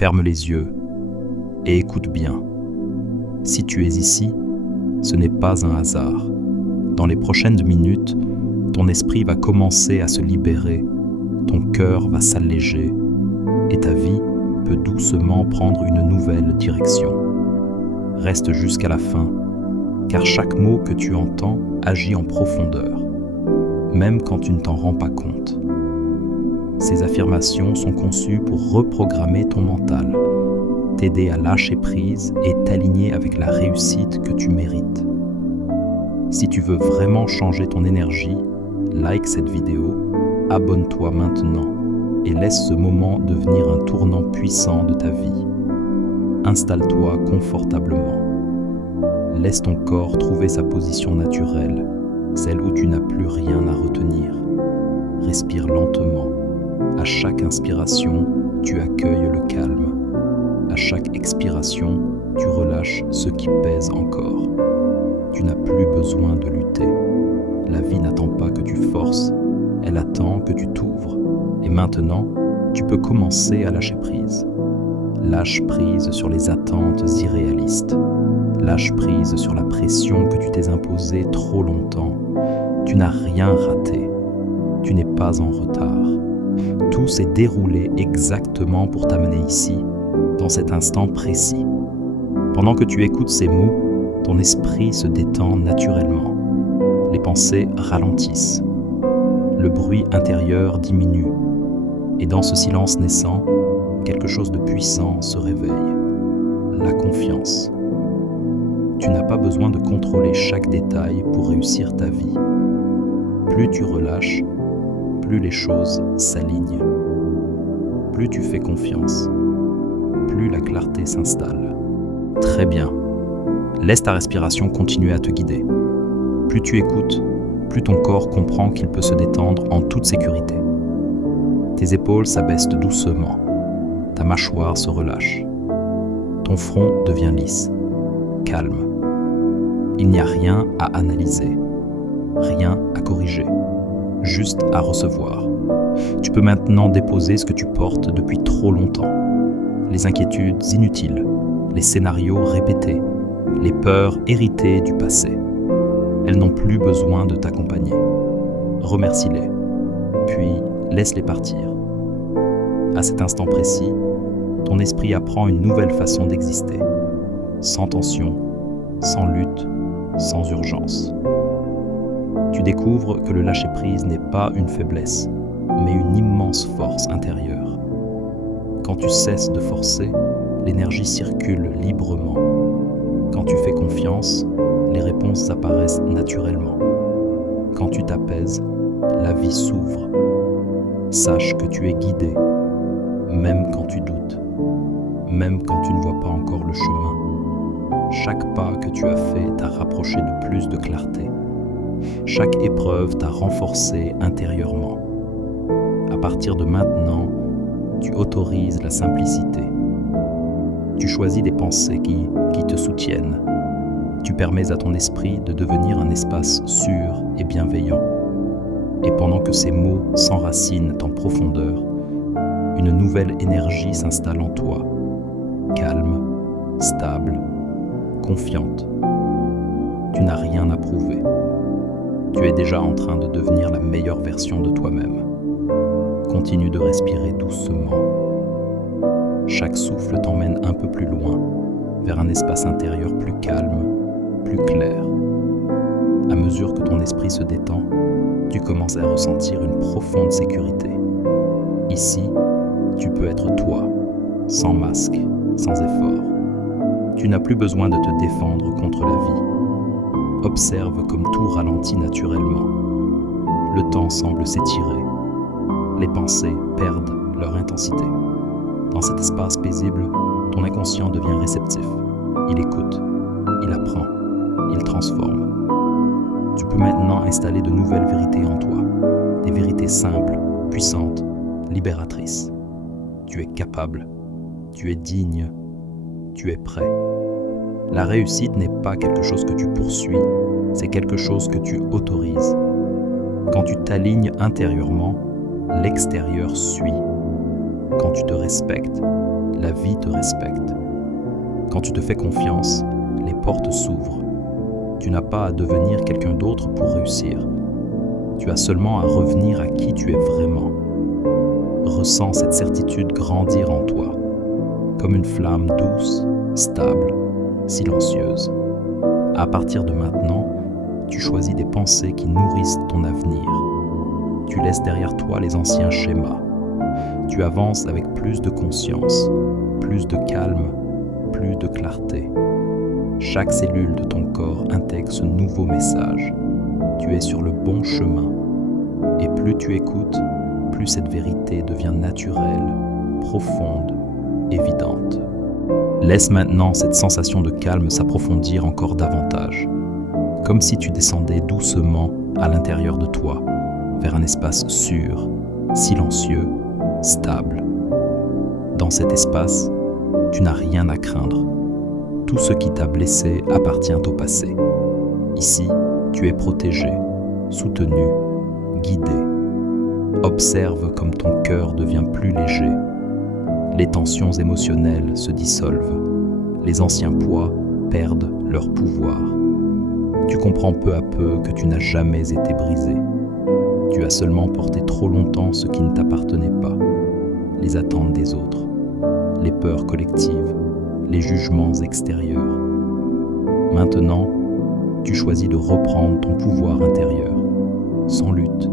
Ferme les yeux et écoute bien. Si tu es ici, ce n'est pas un hasard. Dans les prochaines minutes, ton esprit va commencer à se libérer, ton cœur va s'alléger et ta vie peut doucement prendre une nouvelle direction. Reste jusqu'à la fin, car chaque mot que tu entends agit en profondeur, même quand tu ne t'en rends pas compte. Ces affirmations sont conçues pour reprogrammer ton mental, t'aider à lâcher prise et t'aligner avec la réussite que tu mérites. Si tu veux vraiment changer ton énergie, like cette vidéo, abonne-toi maintenant et laisse ce moment devenir un tournant puissant de ta vie. Installe-toi confortablement. Laisse ton corps trouver sa position naturelle, celle où tu n'as plus rien à retenir. Respire lentement. À chaque inspiration, tu accueilles le calme. À chaque expiration, tu relâches ce qui pèse encore. Tu n'as plus besoin de lutter. La vie n'attend pas que tu forces, elle attend que tu t'ouvres. Et maintenant, tu peux commencer à lâcher prise. Lâche prise sur les attentes irréalistes. Lâche prise sur la pression que tu t'es imposée trop longtemps. Tu n'as rien raté. Tu n'es pas en retard. Tout s'est déroulé exactement pour t'amener ici, dans cet instant précis. Pendant que tu écoutes ces mots, ton esprit se détend naturellement. Les pensées ralentissent. Le bruit intérieur diminue. Et dans ce silence naissant, quelque chose de puissant se réveille. La confiance. Tu n'as pas besoin de contrôler chaque détail pour réussir ta vie. Plus tu relâches, plus les choses s'alignent. Plus tu fais confiance, plus la clarté s'installe. Très bien. Laisse ta respiration continuer à te guider. Plus tu écoutes, plus ton corps comprend qu'il peut se détendre en toute sécurité. Tes épaules s'abaissent doucement. Ta mâchoire se relâche. Ton front devient lisse, calme. Il n'y a rien à analyser, rien à corriger, juste à recevoir. Tu peux maintenant déposer ce que tu portes depuis trop longtemps. Les inquiétudes inutiles, les scénarios répétés, les peurs héritées du passé. Elles n'ont plus besoin de t'accompagner. Remercie-les, puis laisse-les partir. À cet instant précis, ton esprit apprend une nouvelle façon d'exister, sans tension, sans lutte, sans urgence. Tu découvres que le lâcher-prise n'est pas une faiblesse, mais une immense force intérieure. Quand tu cesses de forcer, l'énergie circule librement. Quand tu fais confiance, les réponses apparaissent naturellement. Quand tu t'apaises, la vie s'ouvre. Sache que tu es guidé, même quand tu doutes, même quand tu ne vois pas encore le chemin. Chaque pas que tu as fait t'a rapproché de plus de clarté. Chaque épreuve t'a renforcé intérieurement. À partir de maintenant, tu autorises la simplicité. Tu choisis des pensées qui te soutiennent. Tu permets à ton esprit de devenir un espace sûr et bienveillant. Et pendant que ces mots s'enracinent en profondeur, une nouvelle énergie s'installe en toi, calme, stable, confiante. Tu n'as rien à prouver. Tu es déjà en train de devenir la meilleure version de toi-même. Continue de respirer doucement. Chaque souffle t'emmène un peu plus loin, vers un espace intérieur plus calme, plus clair. À mesure que ton esprit se détend, tu commences à ressentir une profonde sécurité. Ici, tu peux être toi, sans masque, sans effort. Tu n'as plus besoin de te défendre contre la vie. Observe comme tout ralentit naturellement. Le temps semble s'étirer. Les pensées perdent leur intensité. Dans cet espace paisible, ton inconscient devient réceptif. Il écoute, il apprend, il transforme. Tu peux maintenant installer de nouvelles vérités en toi. Des vérités simples, puissantes, libératrices. Tu es capable, tu es digne, tu es prêt. La réussite n'est pas quelque chose que tu poursuis, c'est quelque chose que tu autorises. Quand tu t'alignes intérieurement, l'extérieur suit. Quand tu te respectes, La vie te respecte. Quand tu te fais confiance, les portes s'ouvrent. Tu n'as pas à devenir quelqu'un d'autre pour réussir. Tu as seulement à revenir à qui tu es vraiment. Ressens cette certitude grandir en toi, comme une flamme douce, stable, silencieuse. À partir de maintenant, tu choisis des pensées qui nourrissent ton avenir. Tu laisses derrière toi les anciens schémas. Tu avances avec plus de conscience, plus de calme, plus de clarté. Chaque cellule de ton corps intègre ce nouveau message. Tu es sur le bon chemin. Et plus tu écoutes, plus cette vérité devient naturelle, profonde, évidente. Laisse maintenant cette sensation de calme s'approfondir encore davantage, comme si tu descendais doucement à l'intérieur de toi, vers un espace sûr, silencieux, stable. Dans cet espace, tu n'as rien à craindre. Tout ce qui t'a blessé appartient au passé. Ici, tu es protégé, soutenu, guidé. Observe comme ton cœur devient plus léger. Les tensions émotionnelles se dissolvent. Les anciens poids perdent leur pouvoir. Tu comprends peu à peu que tu n'as jamais été brisé. Tu as seulement porté trop longtemps ce qui ne t'appartenait pas. Les attentes des autres, les peurs collectives, les jugements extérieurs. Maintenant, tu choisis de reprendre ton pouvoir intérieur, sans lutte,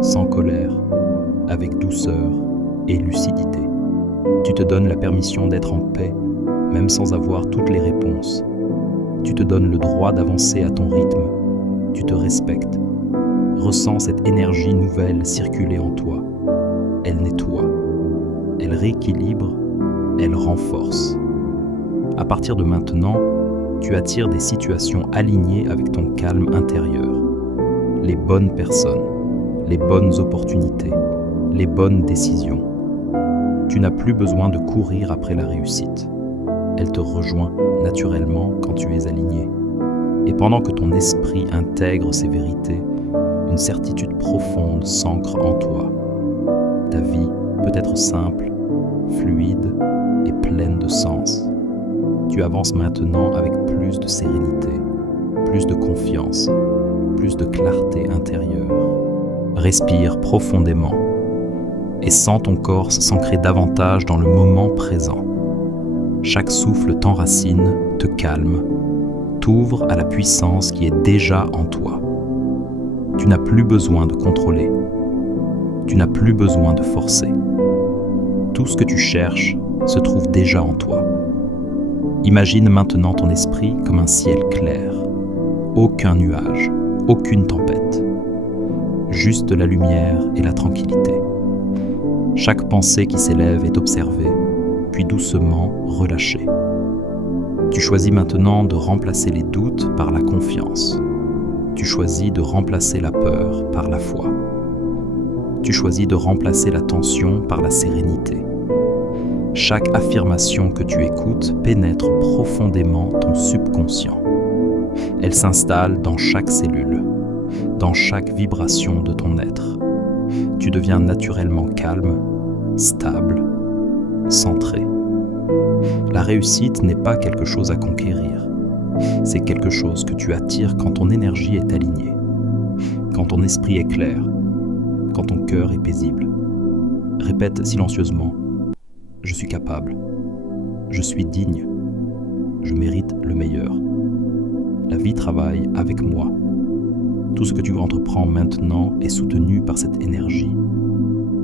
sans colère, avec douceur et lucidité. Tu te donnes la permission d'être en paix, même sans avoir toutes les réponses. Tu te donnes le droit d'avancer à ton rythme. Tu te respectes. Ressens cette énergie nouvelle circuler en toi. Elle nettoie. Elle rééquilibre. Elle renforce. À partir de maintenant, tu attires des situations alignées avec ton calme intérieur. Les bonnes personnes, les bonnes opportunités, les bonnes décisions. Tu n'as plus besoin de courir après la réussite. Elle te rejoint naturellement quand tu es aligné. Et pendant que ton esprit intègre ces vérités, une certitude profonde s'ancre en toi. Ta vie peut être simple, fluide et pleine de sens. Tu avances maintenant avec plus de sérénité, plus de confiance, plus de clarté intérieure. Respire profondément et sens ton corps s'ancrer davantage dans le moment présent. Chaque souffle t'enracine, te calme, t'ouvre à la puissance qui est déjà en toi. Tu n'as plus besoin de contrôler. Tu n'as plus besoin de forcer. Tout ce que tu cherches se trouve déjà en toi. Imagine maintenant ton esprit comme un ciel clair. Aucun nuage, aucune tempête. Juste la lumière et la tranquillité. Chaque pensée qui s'élève est observée, puis doucement relâchée. Tu choisis maintenant de remplacer les doutes par la confiance. Tu choisis de remplacer la peur par la foi. Tu choisis de remplacer la tension par la sérénité. Chaque affirmation que tu écoutes pénètre profondément ton subconscient. Elle s'installe dans chaque cellule, dans chaque vibration de ton être. Tu deviens naturellement calme, stable, centré. La réussite n'est pas quelque chose à conquérir. C'est quelque chose que tu attires quand ton énergie est alignée, quand ton esprit est clair, quand ton cœur est paisible. Répète silencieusement: je suis capable, je suis digne, je mérite le meilleur. La vie travaille avec moi. Tout ce que tu entreprends maintenant est soutenu par cette énergie.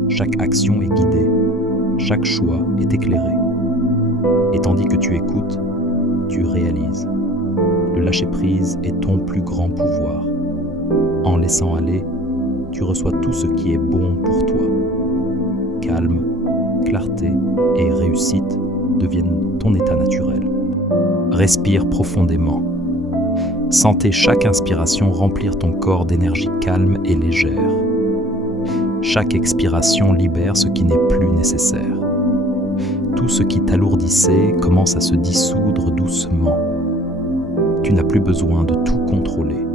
Chaque action est guidée, chaque choix est éclairé. Et tandis que tu écoutes, tu réalises. Le lâcher-prise est ton plus grand pouvoir. En laissant aller, tu reçois tout ce qui est bon pour toi. Calme, clarté et réussite deviennent ton état naturel. Respire profondément. Sentez chaque inspiration remplir ton corps d'énergie calme et légère. Chaque expiration libère ce qui n'est plus nécessaire. Tout ce qui t'alourdissait commence à se dissoudre doucement. Tu n'as plus besoin de tout contrôler.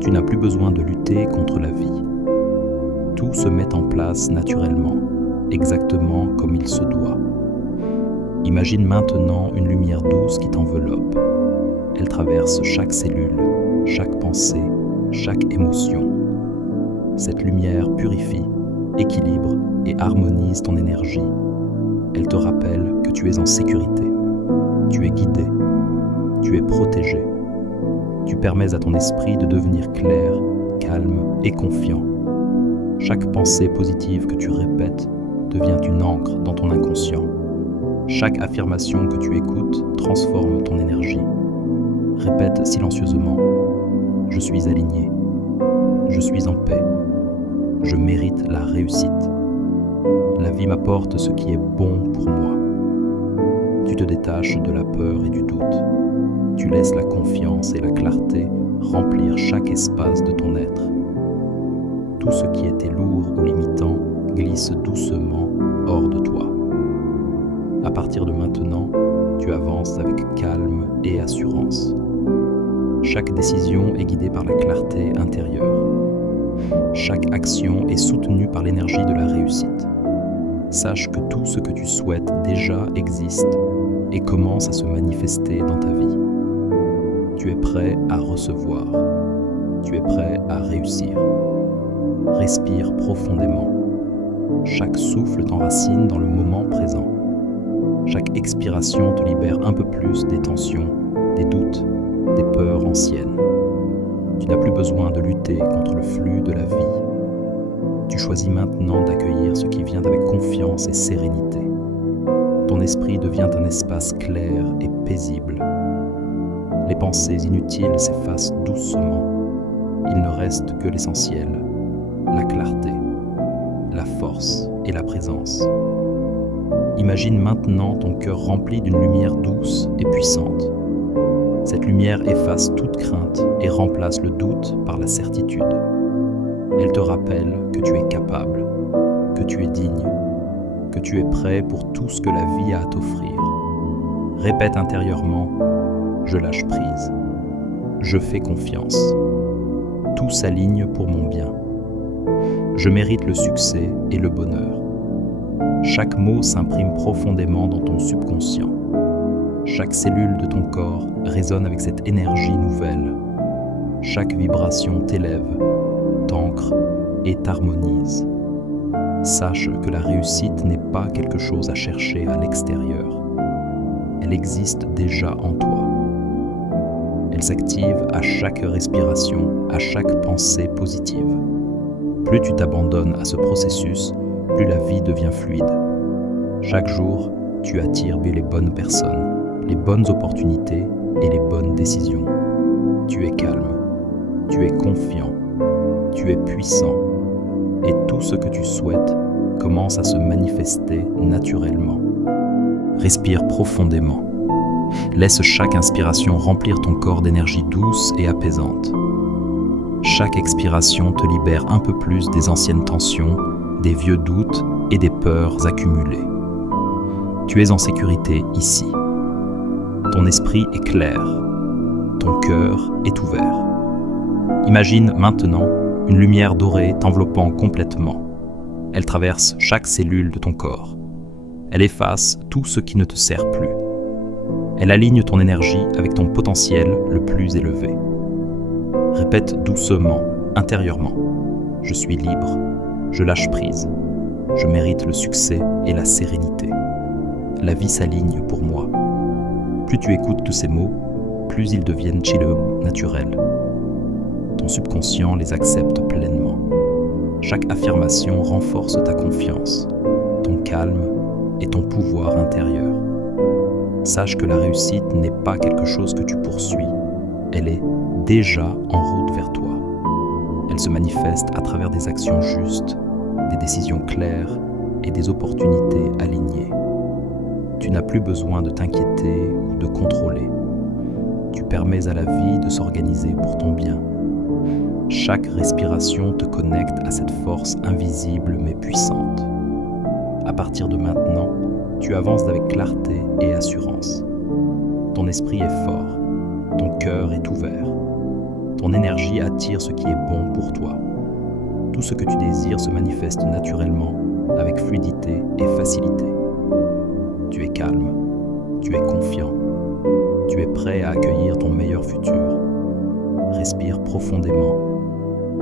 Tu n'as plus besoin de lutter contre la vie. Tout se met en place naturellement, exactement comme il se doit. Imagine maintenant une lumière douce qui t'enveloppe. Elle traverse chaque cellule, chaque pensée, chaque émotion. Cette lumière purifie, équilibre et harmonise ton énergie. Elle te rappelle que tu es en sécurité, tu es guidé, tu es protégé. Tu permets à ton esprit de devenir clair, calme et confiant. Chaque pensée positive que tu répètes devient une encre dans ton inconscient. Chaque affirmation que tu écoutes transforme ton énergie. Répète silencieusement « Je suis aligné, je suis en paix, je mérite la réussite. La vie m'apporte ce qui est bon pour moi. » Tu te détaches de la peur et du doute. Tu laisses la confiance et la clarté remplir chaque espace de ton être. Tout ce qui était lourd ou limitant glisse doucement hors de toi. À partir de maintenant, tu avances avec calme et assurance. Chaque décision est guidée par la clarté intérieure. Chaque action est soutenue par l'énergie de la réussite. Sache que tout ce que tu souhaites déjà existe et commence à se manifester dans ta vie. Tu es prêt à recevoir. Tu es prêt à réussir. Respire profondément. Chaque souffle t'enracine dans le moment présent. Chaque expiration te libère un peu plus des tensions, des doutes, des peurs anciennes. Tu n'as plus besoin de lutter contre le flux de la vie. Tu choisis maintenant d'accueillir ce qui vient avec confiance et sérénité. Ton esprit devient un espace clair et paisible. Les pensées inutiles s'effacent doucement. Il ne reste que l'essentiel, la clarté, la force et la présence. Imagine maintenant ton cœur rempli d'une lumière douce et puissante. Cette lumière efface toute crainte et remplace le doute par la certitude. Elle te rappelle que tu es capable, que tu es digne, que tu es prêt pour tout ce que la vie a à t'offrir. Répète intérieurement « Je lâche prise. Je fais confiance. Tout s'aligne pour mon bien. Je mérite le succès et le bonheur. » Chaque mot s'imprime profondément dans ton subconscient. Chaque cellule de ton corps résonne avec cette énergie nouvelle. Chaque vibration t'élève, t'ancre et t'harmonise. Sache que la réussite n'est pas quelque chose à chercher à l'extérieur. Elle existe déjà en toi. Elle s'active à chaque respiration, à chaque pensée positive. Plus tu t'abandonnes à ce processus, plus la vie devient fluide. Chaque jour, tu attires les bonnes personnes, les bonnes opportunités et les bonnes décisions. Tu es calme, tu es confiant, tu es puissant et tout ce que tu souhaites commence à se manifester naturellement. Respire profondément. Laisse chaque inspiration remplir ton corps d'énergie douce et apaisante. Chaque expiration te libère un peu plus des anciennes tensions, des vieux doutes et des peurs accumulées. Tu es en sécurité ici. Ton esprit est clair. Ton cœur est ouvert. Imagine maintenant une lumière dorée t'enveloppant complètement. Elle traverse chaque cellule de ton corps. Elle efface tout ce qui ne te sert plus. Elle aligne ton énergie avec ton potentiel le plus élevé. Répète doucement, intérieurement. Je suis libre. Je lâche prise. Je mérite le succès et la sérénité. La vie s'aligne pour moi. Plus tu écoutes tous ces mots, plus ils deviennent chez eux naturels. Ton subconscient les accepte pleinement. Chaque affirmation renforce ta confiance, ton calme et ton pouvoir intérieur. Sache que la réussite n'est pas quelque chose que tu poursuis. Elle est déjà en route vers toi. Elle se manifeste à travers des actions justes, des décisions claires et des opportunités alignées. Tu n'as plus besoin de t'inquiéter ou de contrôler. Tu permets à la vie de s'organiser pour ton bien. Chaque respiration te connecte à cette force invisible mais puissante. À partir de maintenant, tu avances avec clarté et assurance. Ton esprit est fort, ton cœur est ouvert. Ton énergie attire ce qui est bon pour toi. Tout ce que tu désires se manifeste naturellement, avec fluidité et facilité. Tu es calme, Tu es confiant. Tu es prêt à accueillir ton meilleur futur. Respire profondément.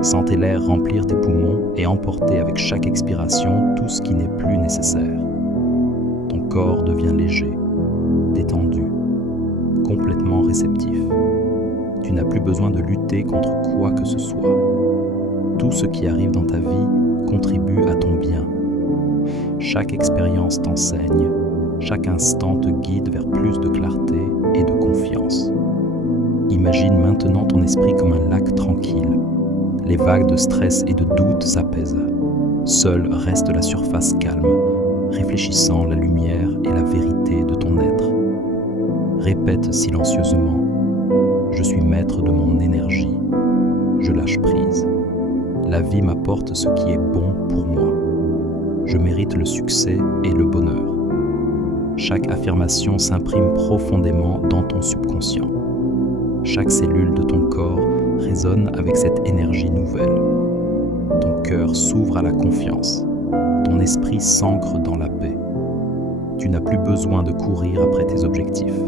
Sentez l'air remplir tes poumons et emporter avec chaque expiration tout ce qui n'est plus nécessaire. Ton corps devient léger, détendu, complètement réceptif. Tu n'as plus besoin de lutter contre quoi que ce soit. Tout ce qui arrive dans ta vie contribue à ton bien. Chaque expérience t'enseigne, chaque instant te guide vers plus de clarté et de confiance. Imagine maintenant ton esprit comme un lac tranquille. Les vagues de stress et de doute s'apaisent. Seule reste la surface calme, réfléchissant la lumière et la vérité de ton être. Répète silencieusement « Je suis maître de mon énergie. Je lâche prise. La vie m'apporte ce qui est bon pour moi. Je mérite le succès et le bonheur. » Chaque affirmation s'imprime profondément dans ton subconscient. Chaque cellule de ton corps résonne avec cette énergie nouvelle. Ton cœur s'ouvre à la confiance. Ton esprit s'ancre dans la paix. Tu n'as plus besoin de courir après tes objectifs.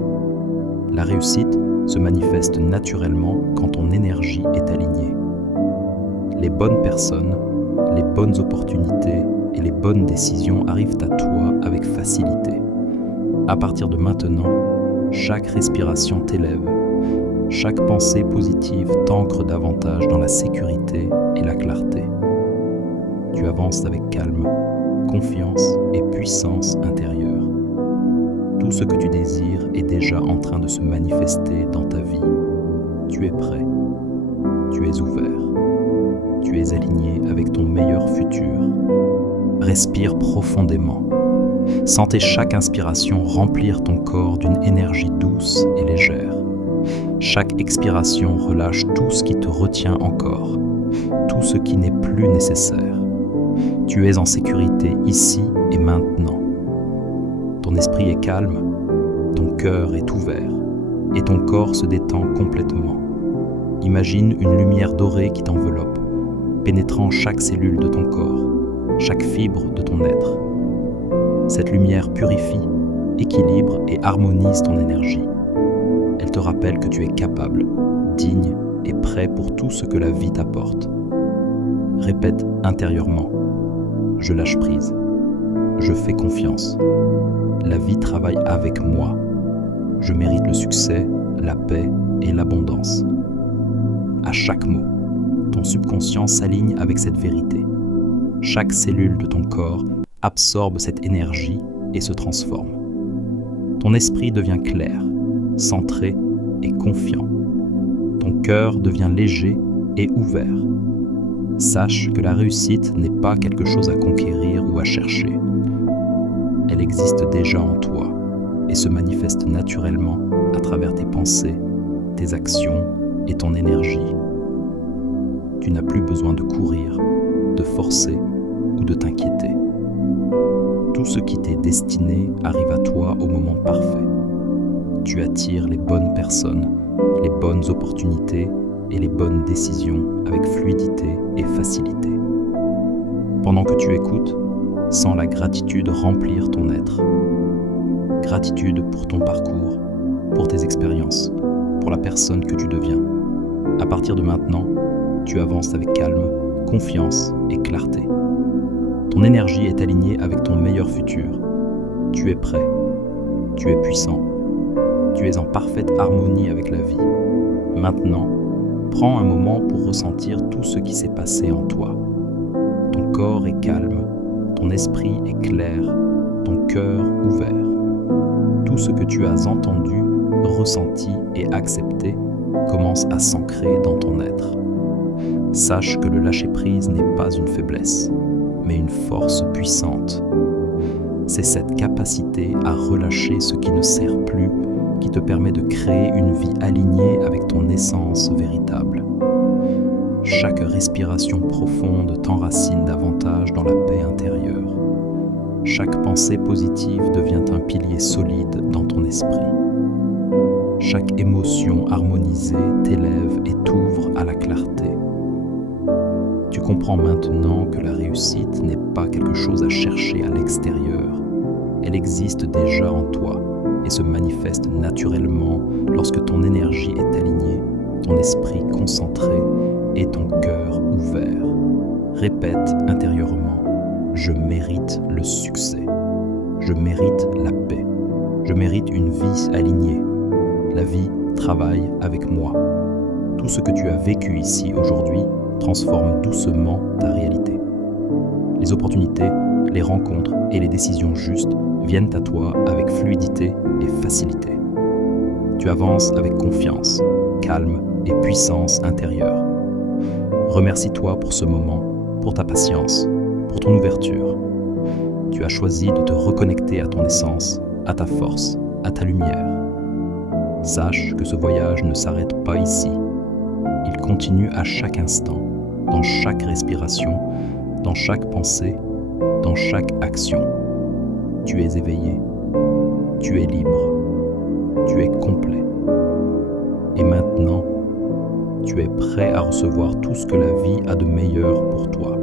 La réussite se manifeste naturellement quand ton énergie est alignée. Les bonnes personnes, les bonnes opportunités et les bonnes décisions arrivent à toi avec facilité. À partir de maintenant, chaque respiration t'élève. Chaque pensée positive t'ancre davantage dans la sécurité et la clarté. Tu avances avec calme, confiance et puissance intérieure. Tout ce que tu désires est déjà en train de se manifester dans ta vie. Tu es prêt. Tu es ouvert. Tu es aligné avec ton meilleur futur. Respire profondément. Sentez chaque inspiration remplir ton corps d'une énergie douce et légère. Chaque expiration relâche tout ce qui te retient encore, tout ce qui n'est plus nécessaire. Tu es en sécurité ici et maintenant. Ton esprit est calme, ton cœur est ouvert et ton corps se détend complètement. Imagine une lumière dorée qui t'enveloppe, pénétrant chaque cellule de ton corps, chaque fibre de ton être. Cette lumière purifie, équilibre et harmonise ton énergie. Elle te rappelle que tu es capable, digne et prêt pour tout ce que la vie t'apporte. Répète intérieurement « Je lâche prise. Je fais confiance. La vie travaille avec moi. Je mérite le succès, la paix et l'abondance. » À chaque mot, ton subconscient s'aligne avec cette vérité. Chaque cellule de ton corps absorbe cette énergie et se transforme. Ton esprit devient clair, centré et confiant. Ton cœur devient léger et ouvert. Sache que la réussite n'est pas quelque chose à conquérir ou à chercher. Elle existe déjà en toi et se manifeste naturellement à travers tes pensées, tes actions et ton énergie. Tu n'as plus besoin de courir, de forcer ou de t'inquiéter. Tout ce qui t'est destiné arrive à toi au moment parfait. Tu attires les bonnes personnes, les bonnes opportunités et les bonnes décisions avec fluidité et facilité. Pendant que tu écoutes, sens la gratitude remplir ton être. Gratitude pour ton parcours, pour tes expériences, pour la personne que tu deviens. À partir de maintenant, tu avances avec calme, confiance et clarté. Ton énergie est alignée avec ton meilleur futur. Tu es prêt. Tu es puissant. Tu es en parfaite harmonie avec la vie. Maintenant, prends un moment pour ressentir tout ce qui s'est passé en toi. Ton corps est calme, ton esprit est clair, ton cœur ouvert. Tout ce que tu as entendu, ressenti et accepté commence à s'ancrer dans ton être. Sache que le lâcher-prise n'est pas une faiblesse, mais une force puissante. C'est cette capacité à relâcher ce qui ne sert plus qui te permet de créer une vie alignée avec ton essence véritable. Chaque respiration profonde t'enracine davantage dans la paix intérieure. Chaque pensée positive devient un pilier solide dans ton esprit. Chaque émotion harmonisée t'élève et t'ouvre à la clarté. Tu comprends maintenant que la réussite n'est pas quelque chose à chercher à l'extérieur. Elle existe déjà en toi et se manifeste naturellement lorsque ton énergie est alignée, ton esprit concentré et ton cœur ouvert. Répète intérieurement: je mérite le succès, je mérite la paix, je mérite une vie alignée. La vie travaille avec moi. Tout ce que tu as vécu ici aujourd'hui transforme doucement ta réalité. Les opportunités, les rencontres et les décisions justes viennent à toi avec fluidité et facilité. Tu avances avec confiance, calme et puissance intérieure. Remercie-toi pour ce moment, pour ta patience, pour ton ouverture. Tu as choisi de te reconnecter à ton essence, à ta force, à ta lumière. Sache que ce voyage ne s'arrête pas ici. Il continue à chaque instant, dans chaque respiration, dans chaque pensée, dans chaque action. Tu es éveillé, tu es libre, tu es complet. Et maintenant, tu es prêt à recevoir tout ce que la vie a de meilleur pour toi.